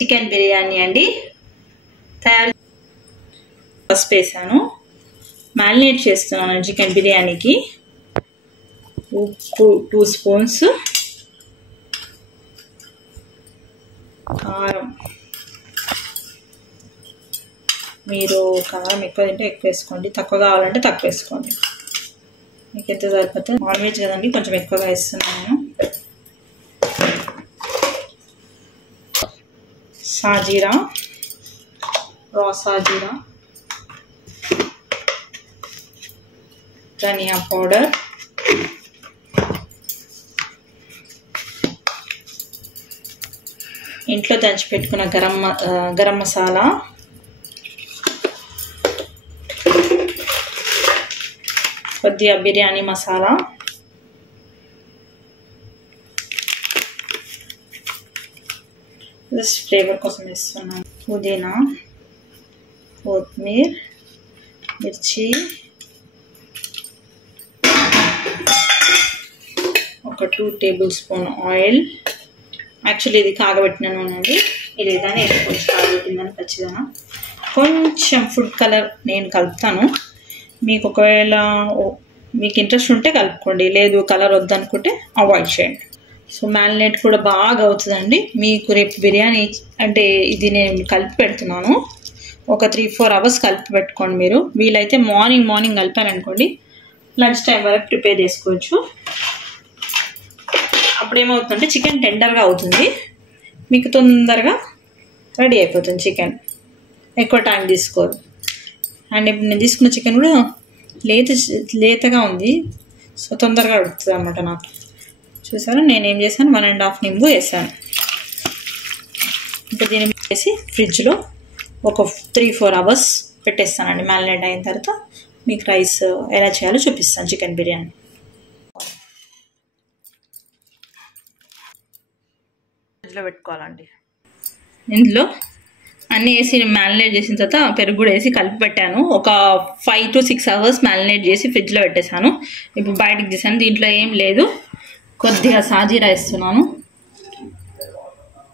Chicken biryani అండి తయారు పసుపు వేసాను. మ్యారినేట్ చేస్తున్నాను చికెన్ బిర్యానీకి. ఉప్పు 2 స్పూన్స్, కారం మీరు కారం ఎక్కువ తింటే ఎక్కువ వేసుకోండి, తక్కువ కావాలంటే తక్కువ వేసుకోండి. మీకు ఎంత సరిపోతే. నాన్ వెజ్ కదండి కొంచెం ఎక్కువగా వేస్తున్నాను. సాజీరా, రా సాజీరా, ధనియా పౌడర్, ఇంట్లో దంచి పెట్టుకున్న గరం మసాలా, కొద్దిగా బిర్యానీ మసాలా, జస్ట్ ఫ్లేవర్ కోసం వేస్తున్నాను. పుదీనా, కొత్తిమీర, మిర్చి, ఒక 2 టేబుల్ స్పూన్ ఆయిల్. యాక్చువల్లీ ఇది కాగబెట్టిన నూనె అండి. ఇది ఏదైనా వేసుకోవచ్చు, కాగబెట్టిందని ఖచ్చితంగా. కొంచెం ఫుడ్ కలర్ నేను కలుపుతాను. మీకు ఒకవేళ మీకు ఇంట్రెస్ట్ ఉంటే కలుపుకోండి, లేదు కలర్ వద్దనుకుంటే అవాయిడ్ చేయండి. సో మ్యారినేట్ కూడా బాగా అవుతుందండి. మీకు రేపు బిర్యానీ అంటే ఇది నేను కలిపి పెడుతున్నాను. ఒక 3-4 అవర్స్ కలిపి పెట్టుకోండి. మీరు వీలైతే మార్నింగ్ కలిపారనుకోండి, లంచ్ టైం వరకు ప్రిపేర్ చేసుకోవచ్చు. అప్పుడు ఏమవుతుందంటే చికెన్ టెండర్గా అవుతుంది, మీకు తొందరగా రెడీ అయిపోతుంది. చికెన్ ఎక్కువ టైం తీసుకోరు. అండ్ ఇప్పుడు నేను తీసుకున్న చికెన్ కూడా లేతగా ఉంది, సో తొందరగా ఉడుకుతుంది అన్నమాట. నాకు చూసారా, నేనేం చేశాను, 1.5 నింబు వేసాను. ఇంకా దీన్ని వేసి ఫ్రిడ్జ్లో ఒక 3-4 అవర్స్ పెట్టేస్తానండి. మ్యారినేట్ అయిన తర్వాత మీకు రైస్ ఎలా చేయాలో చూపిస్తాను. చికెన్ బిర్యానీ ఫ్రిడ్జ్లో పెట్టుకోవాలండి. ఇందులో అన్నీ వేసి మ్యారినేట్ చేసిన తర్వాత పెరుగు కూడా వేసి కలిపి పెట్టాను. ఒక 5 to 6 అవర్స్ మ్యారినేట్ చేసి ఫ్రిడ్జ్లో పెట్టేశాను. ఇప్పుడు బయటకు తీసాను. దీంట్లో ఏం లేదు, కొద్దిగా సాజీరా వేస్తున్నాను.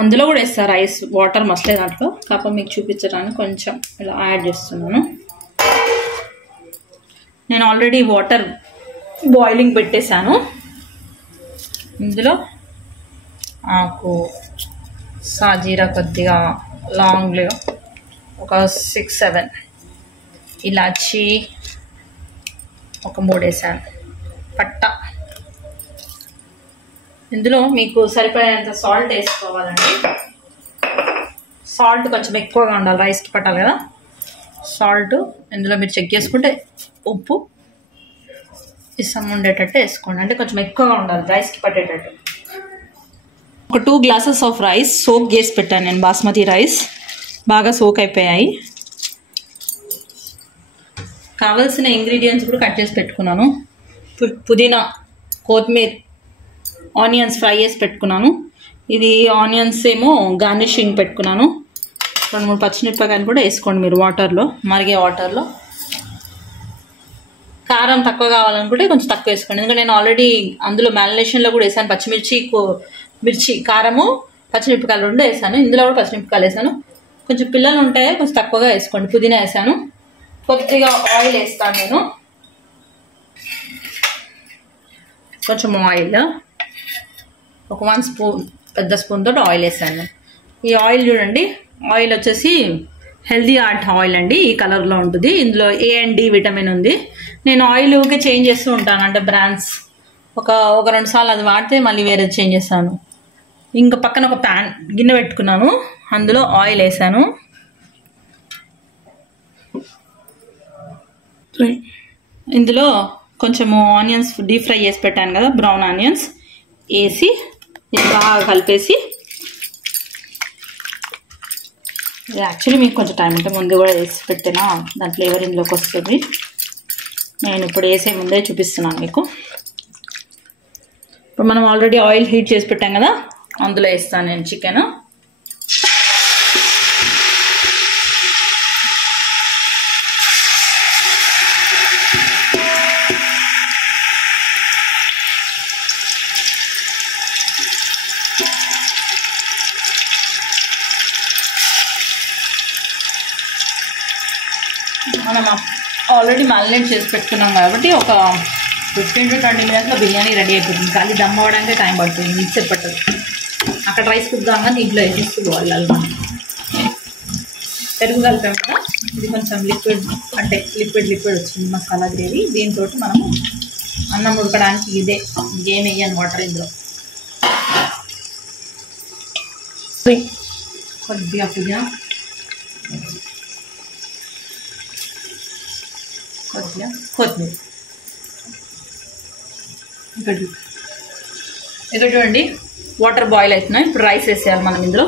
అందులో కూడా వేస్తారు రైస్, వాటర్ మసలే దాంట్లో, కాకపోతే మీకు చూపించడానికి కొంచెం ఇలా యాడ్ చేస్తున్నాను. నేను ఆల్రెడీ వాటర్ బాయిలింగ్ పెట్టేశాను. ఇందులో ఆకు, సాజీరా, కొద్దిగా లాంగ్లో ఒక 6-7, ఇలాచి ఒక 3 వేసాను, పట్ట. ఇందులో మీకు సరిపడేంత సాల్ట్ వేసుకోవాలండి. సాల్ట్ కొంచెం ఎక్కువగా ఉండాలి, రైస్కి పట్టాలి కదా సాల్ట్. ఇందులో మీరు చెక్ చేసుకుంటే ఉప్పు ఇసం ఉండేటట్టు వేసుకోండి, అంటే కొంచెం ఎక్కువగా ఉండాలి రైస్కి పట్టేటట్టు. ఒక 2 గ్లాసెస్ ఆఫ్ రైస్ సోక్ చేసి పెట్టాను నేను. బాస్మతి రైస్ బాగా సోక్ అయిపోయాయి. కావాల్సిన ఇంగ్రీడియంట్స్ కూడా కట్ చేసి పెట్టుకున్నాను. పుదీనా, కొత్తిమీర, ఆనియన్స్ ఫ్రై చేసి పెట్టుకున్నాను. ఇది ఆనియన్స్ ఏమో గార్నిషింగ్ పెట్టుకున్నాను. 2-3 పచ్చిమిరపకాయలు కూడా వేసుకోండి మీరు వాటర్లో, మరిగే వాటర్లో. కారం తక్కువ కావాలనుకుంటే కొంచెం తక్కువ వేసుకోండి, ఎందుకంటే నేను ఆల్రెడీ అందులో మ్యారినేషన్లో కూడా వేసాను. మిర్చి, కారము, పచ్చిమిరపకాయలు 2 వేసాను. ఇందులో కూడా పచ్చిమిరపకాయలు వేసాను. కొంచెం పిల్లలు ఉంటే కొంచెం తక్కువగా వేసుకోండి. పుదీనా వేసాను. కొద్దిగా ఆయిల్ వేస్తాను నేను, కొంచెం ఆయిల్, ఒక 1 స్పూన్, పెద్ద స్పూన్ తోటి ఆయిల్ వేసాను. ఈ ఆయిల్ చూడండి, ఆయిల్ వచ్చేసి హెల్దీ ఆర్ట్ ఆయిల్ అండి. ఈ కలర్లో ఉంటుంది. ఇందులో A and D విటమిన్ ఉంది. నేను ఆయిల్ ఊకే చేంజ్ చేస్తూ ఉంటాను, అంటే బ్రాండ్స్ ఒక 2 సార్లు అది వాడితే మళ్ళీ వేరే చేంజ్ చేస్తాను. ఇంకా పక్కన ఒక గిన్నె పెట్టుకున్నాను, అందులో ఆయిల్ వేసాను. ఇందులో కొంచెము ఆనియన్స్ డీప్ ఫ్రై చేసి పెట్టాను కదా, బ్రౌన్ ఆనియన్స్ వేసి ఇది బాగా కలిపేసి. యాక్చువల్లీ మీకు కొంచెం టైం ఉంటే ముందు కూడా వేసి పెట్టినా దాని ఫ్లేవర్ ఇందులోకి వస్తుంది. నేను ఇప్పుడు వేసే ముందే చూపిస్తున్నాను మీకు. ఇప్పుడు మనం ఆల్రెడీ ఆయిల్ హీట్ చేసి పెట్టాం కదా, అందులో వేస్తాను నేను చికెన్. మనం ఆల్రెడీ మ్యారినేట్ చేసి పెట్టుకున్నాం కాబట్టి ఒక 15 to 20 minutes బిర్యానీ రెడీ అయిపోతుంది. కానీ దమ్ అవ్వడానికి టైం పడుతుంది, మిక్సర్ పట్టదు. అక్కడ రైస్ కుక్ కాగా దీంట్లో వేసేస్తూ పోవాలి. పెరుగు కలిపాం కదా, ఇది కొంచెం లిక్విడ్ అంటే లిక్విడ్ వచ్చింది మసాలా గ్రేవీ. దీంతో మనము అన్నం ఉడకడానికి ఇదే ఏం వేయను వాటర్ ఇందులో. కొద్దిగా పుదీనా, కొద్దిగా కొత్తిమీర. ఇక్కడ చూడండి వాటర్ బాయిల్ అవుతున్నాయి. ఇప్పుడు రైస్ వేసేయాలి మనం ఇందులో.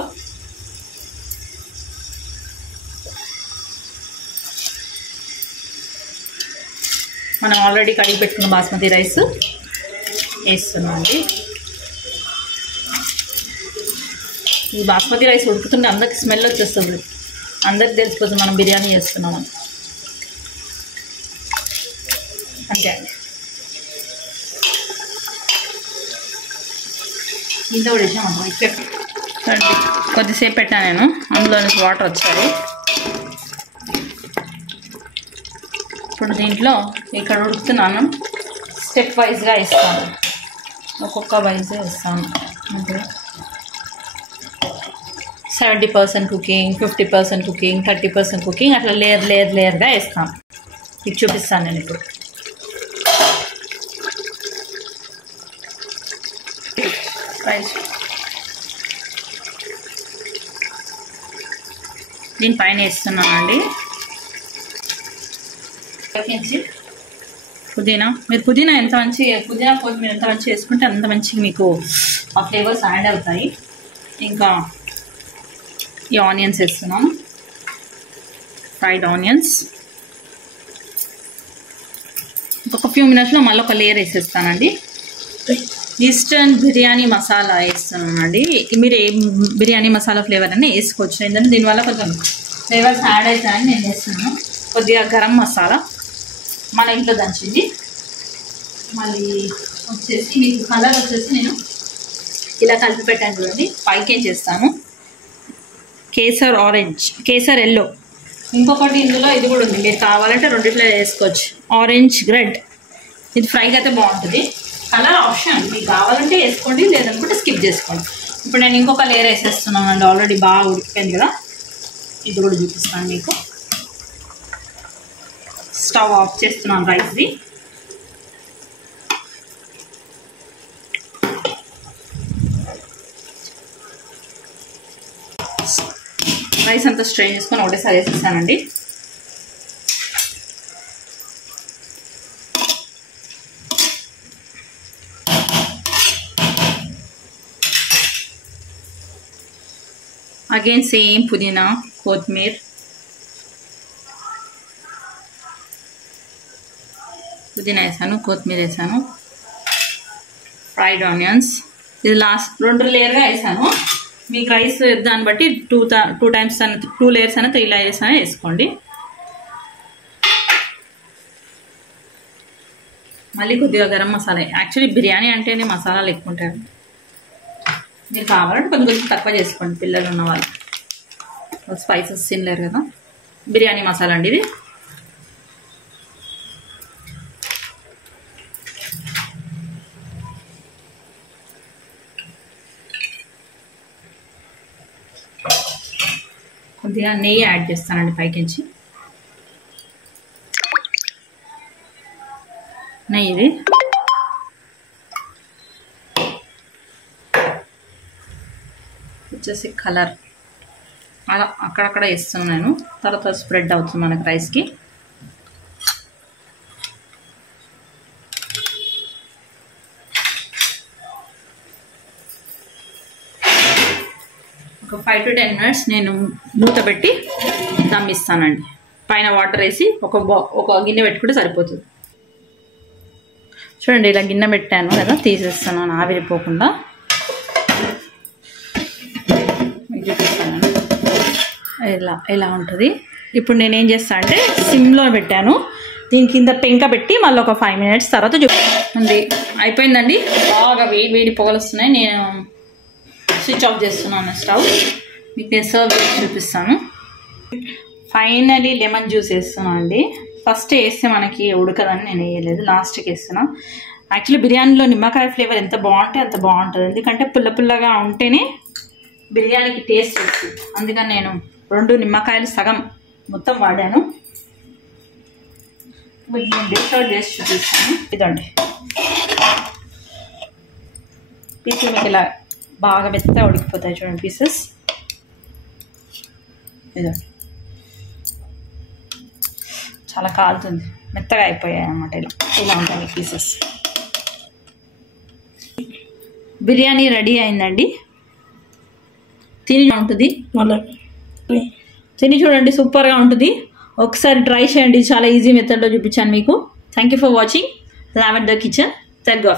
మనం ఆల్రెడీ కడిగి పెట్టుకున్న బాస్మతి రైస్ వేస్తున్నాం అండి. ఈ బాస్మతి రైస్ ఉడుకుతుంటే అందరికి స్మెల్ వచ్చేస్తుంది, అందరికి తెలిసిపోతుంది మనం బిర్యానీ చేస్తున్నామని. అంతే అండి. ఇంత కూడా వేసాము. చూడండి కొద్దిసేపు పెట్టాను నేను, అందులో నుంచి వాటర్ వచ్చాయి. ఇప్పుడు దీంట్లో ఇక్కడ ఉడుకుతున్నాను, స్టెప్ వైజ్గా వేస్తాను, ఒక్కొక్క వైజ్గా వేస్తాను. అంటే 70% కుకింగ్, 50% కుకింగ్, 30% కుకింగ్, అట్లా లేయర్గా వేస్తాను. ఇది చూపిస్తాను నేను ఇప్పుడు. రైస్ దీనిపైన వేస్తున్నానండి. పుదీనా, మీరు పుదీనా ఎంత మంచి పుదీనా కొత్తిమీర ఎంత మంచి వేసుకుంటే అంత మంచిగా మీకు ఆ ఫ్లేవర్స్ యాడ్ అవుతాయి. ఇంకా ఈ ఆనియన్స్ వేస్తున్నాం, ఫ్రైడ్ ఆనియన్స్. ఇంకొక ఫ్యూ మినిట్స్లో మళ్ళీ ఒక లేయర్ వేసేస్తానండి. ఈస్టర్న్ బిర్యానీ మసాలా వేస్తున్నానండి. మీరు ఏ బిర్యానీ మసాలా ఫ్లేవర్ అని వేసుకోవచ్చు, ఎందుకంటే దీనివల్ల కొంచెం ఫ్లేవర్స్ యాడ్ అవుతాయని నేను వేస్తున్నాను. కొద్దిగా గరం మసాలా మన ఇంట్లో దంచింది. మళ్ళీ వచ్చేసి మీకు కలర్ వచ్చేసి నేను ఇలా కలిపి పెట్టాను చూడండి, పైకి ఏం చేస్తాను కేసర్ ఆరెంజ్, కేసర్ ఎల్లో. ఇంకొకటి ఇందులో ఇది కూడా ఉంది, మీరు కావాలంటే రెండిట్లో వేసుకోవచ్చు, ఆరెంజ్ రెడ్. ఇది ఫ్రైకి అయితే బాగుంటుంది. కలర్ ఆప్షన్, మీకు కావాలంటే వేసుకోండి, లేదనుకుంటే స్కిప్ చేసుకోండి. ఇప్పుడు నేను ఇంకొక లేయర్ వేసేస్తున్నాను అండి, ఆల్రెడీ బాగా ఉడికిపోయింది కదా. ఇది కూడా చూపిస్తాను మీకు. స్టవ్ ఆఫ్ చేస్తున్నాను రైస్ది. రైస్ అంతా స్ట్రెయిన్ చేసుకొని ఒకటేసారి వేసేసానండి. అగైన్ సేమ్ పుదీనా, కొత్తిమీర, పుదీనా వేసాను, కొత్తిమీర వేసాను, ఫ్రైడ్ ఆనియన్స్. ఇది లాస్ట్ 2 లేయర్గా వేసాను. మీకు రైస్ దాన్ని బట్టి 2 టైమ్స్ అని 2 లేయర్స్ అయినా 3 లేయర్స్ అయినా వేసుకోండి. మళ్ళీ కొద్దిగా గరం మసాలా. యాక్చువల్లీ బిర్యానీ అంటేనే మసాలాలు ఎక్కువ ఉంటాయి. మీరు కావాలంటే కొంచెం తక్కువ చేసుకోండి, పిల్లలు ఉన్న వాళ్ళు స్పైసెస్ తినలేరు కదా. బిర్యానీ మసాలా అండి ఇది. కొద్దిగా నెయ్యి యాడ్ చేస్తానండి పైకించి. నెయ్యి ఇది వచ్చేసి కలర్ అలా అక్కడక్కడ వేస్తున్నాను, తర్వాత స్ప్రెడ్ అవుతుంది మనకు రైస్కి. ఒక 5 to 10 minutes నేను మూత పెట్టి దమ్మిస్తానండి. పైన వాటర్ వేసి ఒక గిన్నె పెట్టుకుంటే సరిపోతుంది. చూడండి ఇలా గిన్నె పెట్టాను కదా, తీసేస్తున్నాను ఆవిరిపోకుండా. చూపిస్తాను ఎలా ఉంటుంది. ఇప్పుడు నేనేం చేస్తాను అంటే సిమ్లో పెట్టాను, దీని కింద పెంక పెట్టి మళ్ళీ ఒక 5 minutes తర్వాత చూపిస్తుంది. అయిపోయిందండి, బాగా వేడి పొగలు వస్తున్నాయి. నేను స్విచ్ ఆఫ్ చేస్తున్నాను స్టవ్. మీకు నేను సర్వ్ చేసి చూపిస్తాను. ఫైనలీ లెమన్ జ్యూస్ వేస్తున్నాను అండి. ఫస్ట్ వేస్తే మనకి ఉడకదని నేను వేయలేదు, లాస్ట్కి వేస్తున్నా. యాక్చువల్లీ బిర్యానీలో నిమ్మకాయ ఫ్లేవర్ ఎంత బాగుంటే అంత బాగుంటుంది, ఎందుకంటే పుల్ల పుల్లగా ఉంటేనే బిర్యానీకి టేస్ట్ వస్తుంది. అందుకని నేను 2 నిమ్మకాయలు సగం మొత్తం వాడాను. నేను డిష్ అవుట్ చేసి చూపిస్తాను. ఇదండి పీసులు మీకు ఇలా బాగా మెత్తగా ఉడికిపోతాయి చూడండి పీసెస్. ఇదండి చాలా కాలుతుంది, మెత్తగా అయిపోయాయి అన్నమాట. ఇలా ఉంటాయి పీసెస్. బిర్యానీ రెడీ అయిందండి. తిని ఉంటుంది, మళ్ళీ తిని చూడండి, సూపర్గా ఉంటుంది. ఒకసారి ట్రై చేయండి, చాలా ఈజీ మెథడ్లో చూపించాను మీకు. Thank you for watching lavender kitchen Telugu.